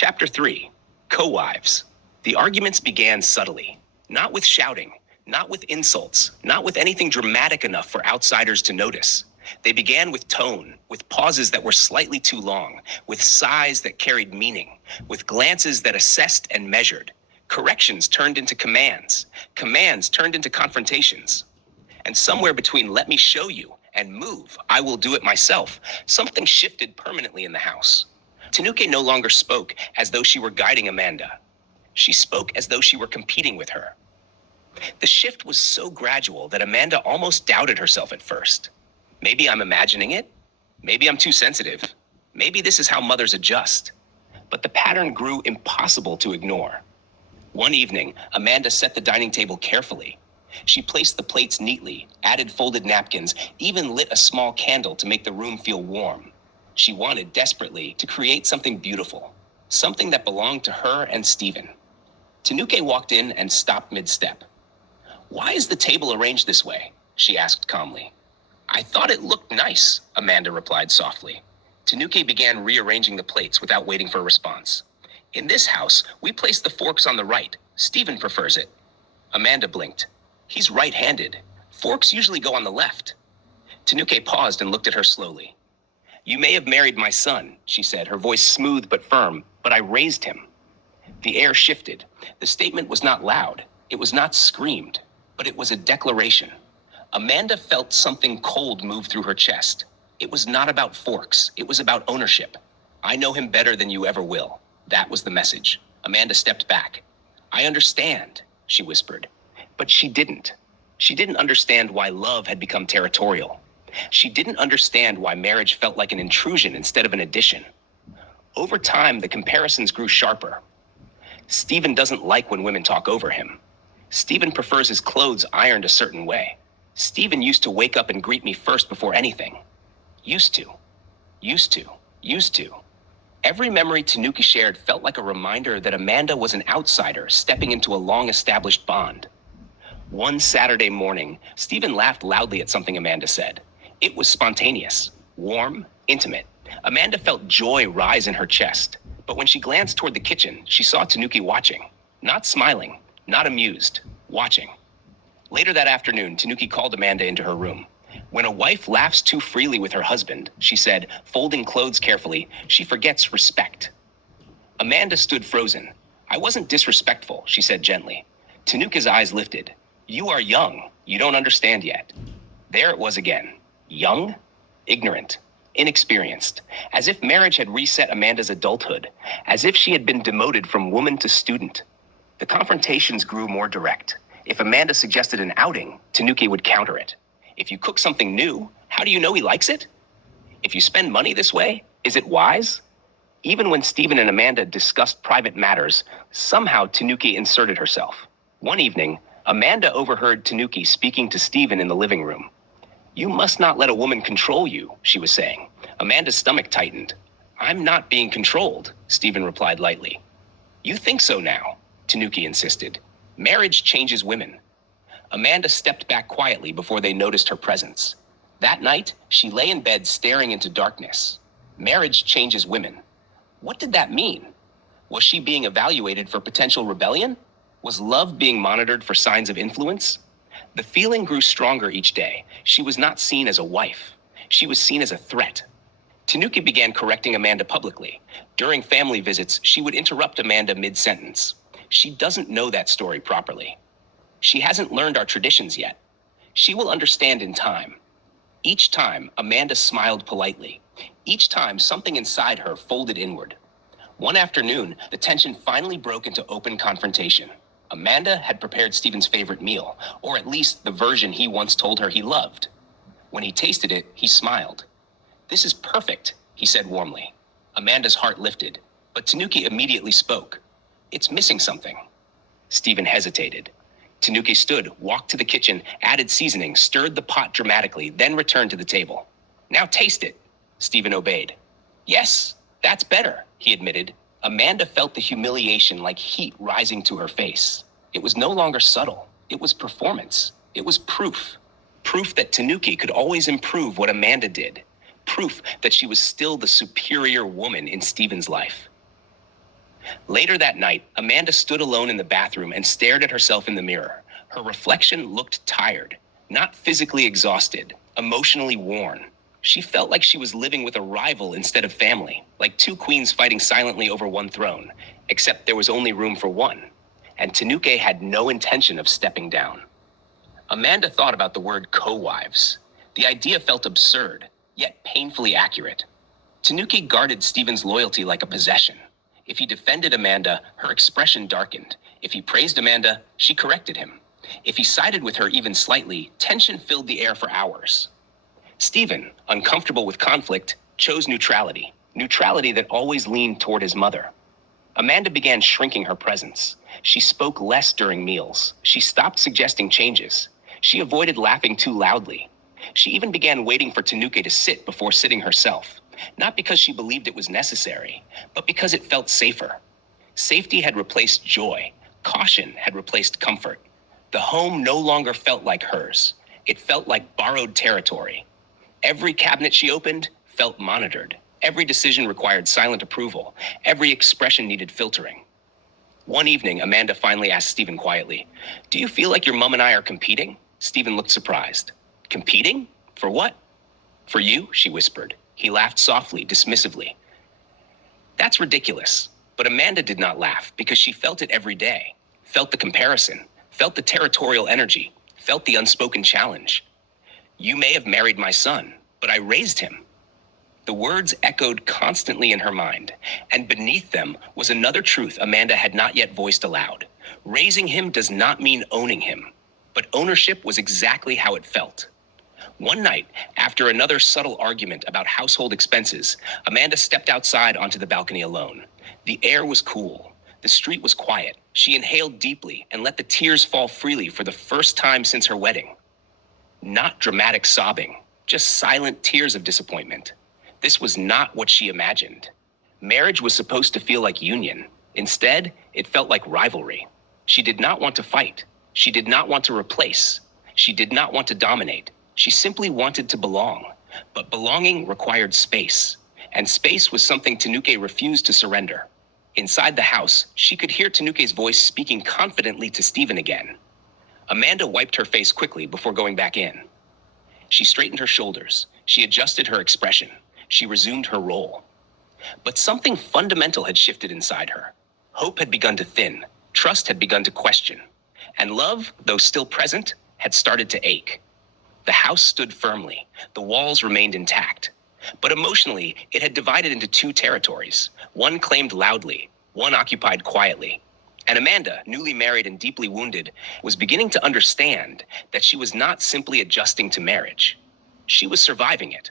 Chapter 3. Co-wives. The arguments began subtly, not with shouting, not with insults, not with anything dramatic enough for outsiders to notice. They began with tone, with pauses that were slightly too long, with sighs that carried meaning, with glances that assessed and measured. Corrections turned into commands, commands turned into confrontations. And somewhere between "let me show you" and "move, I will do it myself," something shifted permanently in the house. Tanuke no longer spoke as though she were guiding Amanda. She spoke as though she were competing with her. The shift was so gradual that Amanda almost doubted herself at first. Maybe I'm imagining it. Maybe I'm too sensitive. Maybe this is how mothers adjust. But the pattern grew impossible to ignore. One evening, Amanda set the dining table carefully. She placed the plates neatly, added folded napkins, even lit a small candle to make the room feel warm. She wanted desperately to create something beautiful, something that belonged to her and Stephen. Tanuke walked in and stopped mid-step. "Why is the table arranged this way?" she asked calmly. "I thought it looked nice," Amanda replied softly. Tanuke began rearranging the plates without waiting for a response. "In this house, we place the forks on the right. Stephen prefers it." Amanda blinked. "He's right-handed. Forks usually go on the left." Tanuke paused and looked at her slowly. "You may have married my son," she said, her voice smooth but firm, "but I raised him." The air shifted. The statement was not loud. It was not screamed, but it was a declaration. Amanda felt something cold move through her chest. It was not about forks. It was about ownership. "I know him better than you ever will." That was the message. Amanda stepped back. "I understand," she whispered. But she didn't. She didn't understand why love had become territorial. She didn't understand why marriage felt like an intrusion instead of an addition. Over time, the comparisons grew sharper. Stephen doesn't like when women talk over him. Stephen prefers his clothes ironed a certain way. Stephen used to wake up and greet me first before anything. Used to. Used to. Used to. Every memory Tanuki shared felt like a reminder that Amanda was an outsider stepping into a long-established bond. One Saturday morning, Stephen laughed loudly at something Amanda said. It was spontaneous, warm, intimate. Amanda felt joy rise in her chest. But when she glanced toward the kitchen, she saw Tanuki watching. Not smiling, not amused, watching. Later that afternoon, Tanuki called Amanda into her room. "When a wife laughs too freely with her husband," she said, folding clothes carefully, "she forgets respect." Amanda stood frozen. "I wasn't disrespectful," she said gently. Tanuki's eyes lifted. "You are young. You don't understand yet." There it was again. Young, ignorant, inexperienced, as if marriage had reset Amanda's adulthood, as if she had been demoted from woman to student. The confrontations grew more direct. If Amanda suggested an outing, Tanuki would counter it. "If you cook something new, how do you know he likes it? If you spend money this way, is it wise?" Even when Stephen and Amanda discussed private matters, somehow Tanuki inserted herself. One evening, Amanda overheard Tanuki speaking to Stephen in the living room. "You must not let a woman control you," she was saying. Amanda's stomach tightened. "I'm not being controlled," Stephen replied lightly. "You think so now," Tanuki insisted. "Marriage changes women." Amanda stepped back quietly before they noticed her presence. That night, she lay in bed staring into darkness. Marriage changes women. What did that mean? Was she being evaluated for potential rebellion? Was love being monitored for signs of influence? The feeling grew stronger each day. She was not seen as a wife. She was seen as a threat. Tanuki began correcting Amanda publicly. During family visits, she would interrupt Amanda mid-sentence. "She doesn't know that story properly. She hasn't learned our traditions yet. She will understand in time." Each time, Amanda smiled politely. Each time, something inside her folded inward. One afternoon, the tension finally broke into open confrontation. Amanda had prepared Stephen's favorite meal, or at least the version he once told her he loved. When he tasted it, he smiled. "This is perfect," he said warmly. Amanda's heart lifted, but Tanuki immediately spoke. "It's missing something." Stephen hesitated. Tanuki stood, walked to the kitchen, added seasoning, stirred the pot dramatically, then returned to the table. "Now taste it." Stephen obeyed. "Yes, that's better," he admitted. Amanda felt the humiliation like heat rising to her face. It was no longer subtle. It was performance. It was proof. Proof that Tanuki could always improve what Amanda did. Proof that she was still the superior woman in Stephen's life. Later that night, Amanda stood alone in the bathroom and stared at herself in the mirror. Her reflection looked tired, not physically exhausted, emotionally worn. She felt like she was living with a rival instead of family, like two queens fighting silently over one throne, except there was only room for one. And Tanuke had no intention of stepping down. Amanda thought about the word co-wives. The idea felt absurd, yet painfully accurate. Tanuki guarded Stephen's loyalty like a possession. If he defended Amanda, her expression darkened. If he praised Amanda, she corrected him. If he sided with her even slightly, tension filled the air for hours. Stephen, uncomfortable with conflict, chose neutrality. Neutrality that always leaned toward his mother. Amanda began shrinking her presence. She spoke less during meals. She stopped suggesting changes. She avoided laughing too loudly. She even began waiting for Tanuke to sit before sitting herself. Not because she believed it was necessary, but because it felt safer. Safety had replaced joy. Caution had replaced comfort. The home no longer felt like hers. It felt like borrowed territory. Every cabinet she opened felt monitored. Every decision required silent approval. Every expression needed filtering. One evening, Amanda finally asked Stephen quietly, "Do you feel like your mom and I are competing?" Stephen looked surprised. "Competing? For what?" "For you," she whispered. He laughed softly, dismissively. "That's ridiculous." But Amanda did not laugh because she felt it every day. Felt the comparison. Felt the territorial energy. Felt the unspoken challenge. "You may have married my son, but I raised him." The words echoed constantly in her mind, and beneath them was another truth Amanda had not yet voiced aloud. Raising him does not mean owning him, but ownership was exactly how it felt. One night, after another subtle argument about household expenses, Amanda stepped outside onto the balcony alone. The air was cool. The street was quiet. She inhaled deeply and let the tears fall freely for the first time since her wedding. Not dramatic sobbing, just silent tears of disappointment. This was not what she imagined. Marriage was supposed to feel like union. Instead, it felt like rivalry. She did not want to fight. She did not want to replace. She did not want to dominate. She simply wanted to belong. But belonging required space. And space was something Tanuke refused to surrender. Inside the house, she could hear Tanuke's voice speaking confidently to Stephen again. Amanda wiped her face quickly before going back in. She straightened her shoulders. She adjusted her expression. She resumed her role. But something fundamental had shifted inside her. Hope had begun to thin. Trust had begun to question. And love, though still present, had started to ache. The house stood firmly. The walls remained intact. But emotionally, it had divided into two territories. One claimed loudly, one occupied quietly. And Amanda, newly married and deeply wounded, was beginning to understand that she was not simply adjusting to marriage. She was surviving it.